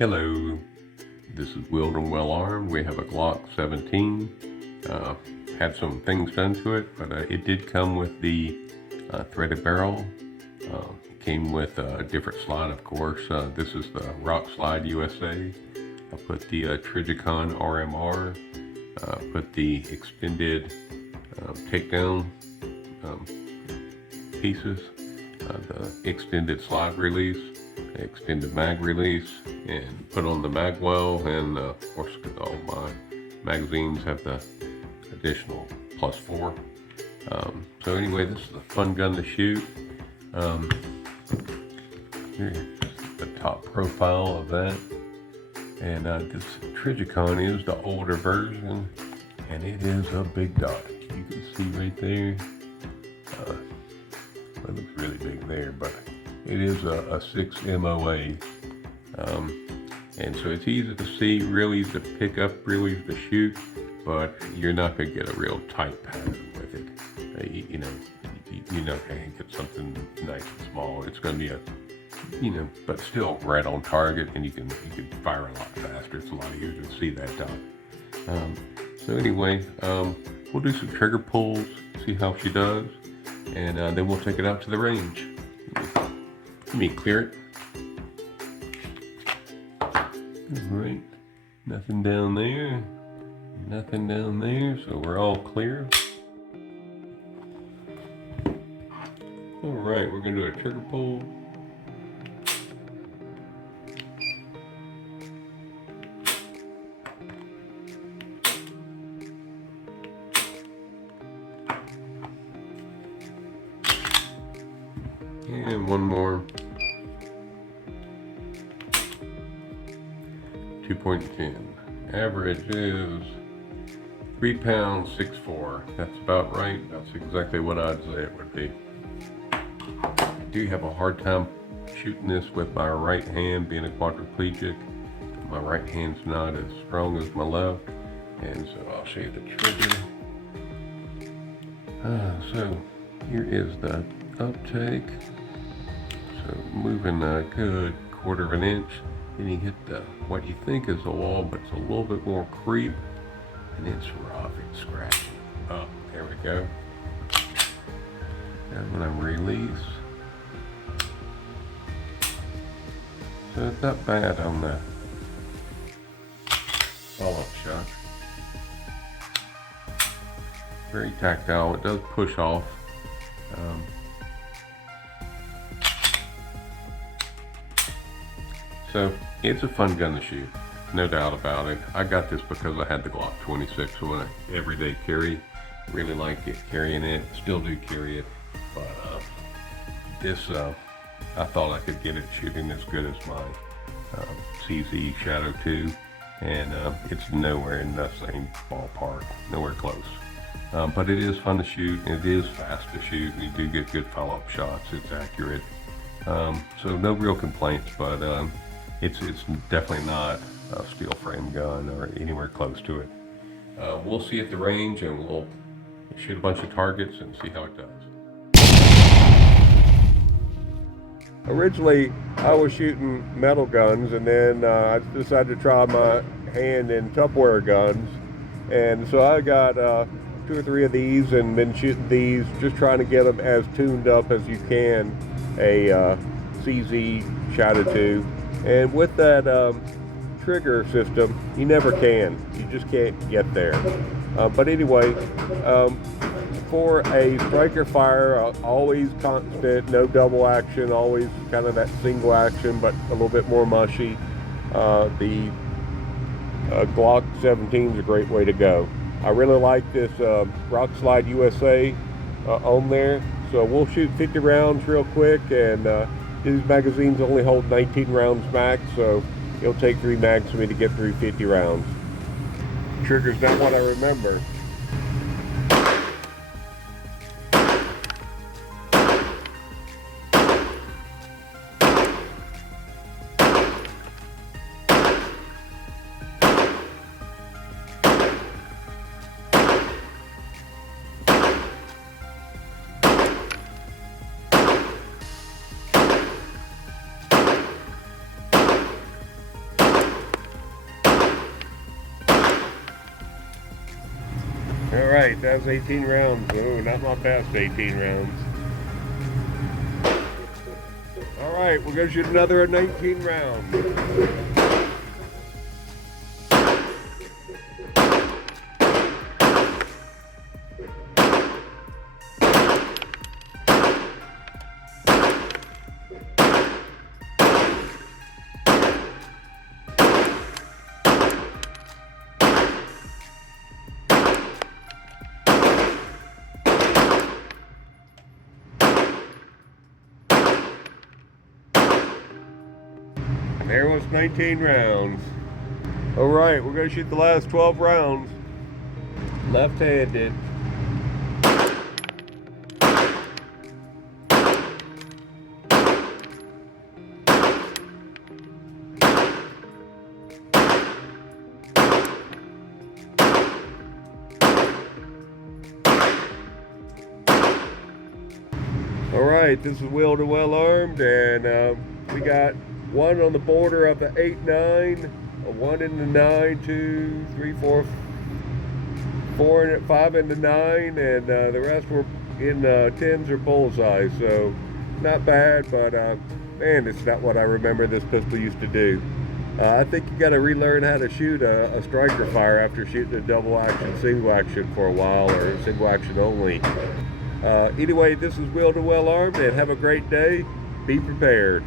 Hello, this is Willed and Well Armed. We have a Glock 17. Had some things done to it, but it did come with the threaded barrel. It came with a different slide, of course. This is the Rock Slide USA. I put the Trijicon RMR. Put the extended takedown pieces, the extended slide release, extended mag release, and put on the Magwell, and of course all my magazines have the additional +4. So anyway, this is a fun gun to shoot. Here's the top profile of that, and this Trijicon is the older version, and it is a big dot. You can see right there. It looks really big there, but it is a 6 MOA, and so it's easy to see, real easy to pick up, real easy to shoot, but you're not going to get a real tight pattern with it. You're not going to get something nice and small. It's going to be but still right on target, and you can fire a lot faster. It's a lot easier to see that dot. So anyway, we'll do some trigger pulls, see how she does, and then we'll take it out to the range. Let me clear it. Alright, nothing down there, nothing down there, so we're all clear. Alright, we're going to do a trigger pull. And one more. 2.10. Average is 3 pounds 6'4". That's about right. That's exactly what I'd say it would be. I do have a hard time shooting this with my right hand, being a quadriplegic. My right hand's not as strong as my left, and so I'll show you the trigger. So here is the uptake. So moving a good 1/4 of an inch, then you hit what you think is a wall, but it's a little bit more creep, and it's rough, it's scratchy. Oh, there we go. And when I release, so it's not bad on the follow-up shot. Very tactile. It does push off. So it's a fun gun to shoot, no doubt about it. I got this because I had the Glock 26 for an everyday carry. Really like it, carrying it, still do carry it, but this I thought I could get it shooting as good as my CZ Shadow 2, and it's nowhere in the same ballpark, nowhere close. But it is fun to shoot, and it is fast to shoot, and you do get good follow-up shots. It's accurate, so no real complaints, but it's definitely not a steel frame gun or anywhere close to it. We'll see at the range, and we'll shoot a bunch of targets and see how it does. Originally, I was shooting metal guns, and then I decided to try my hand in Tupperware guns, and so I got 2 or 3 of these and been shooting these, just trying to get them as tuned up as you can, a CZ Shadow 2. And with that trigger system, you never can. You just can't get there. But anyway, for a striker fire, always constant, no double action, always kind of that single action, but a little bit more mushy. The Glock 17 is a great way to go. I really like this Rock Slide USA on there. So we'll shoot 50 rounds real quick, and these magazines only hold 19 rounds max, so it'll take 3 mags for me to get through 50 rounds. Trigger's not what I remember. Alright, that was 18 rounds. Oh, not my best 18 rounds. Alright, we're going to shoot another 19 rounds. There was 19 rounds. Alright, we're going to shoot the last 12 rounds. Left-handed. Alright, this is wheeled and well armed, and we got one on the border of the 8-9, one in the 9, 2, 3, 4, 4 and 5 in the 9, and the rest were in 10s or bullseye. So not bad, but man, it's not what I remember this pistol used to do. I think you got to relearn how to shoot a striker fire after shooting a double action, single action for a while, or single action only. Anyway, this is wheeled and well armed, and have a great day. Be prepared.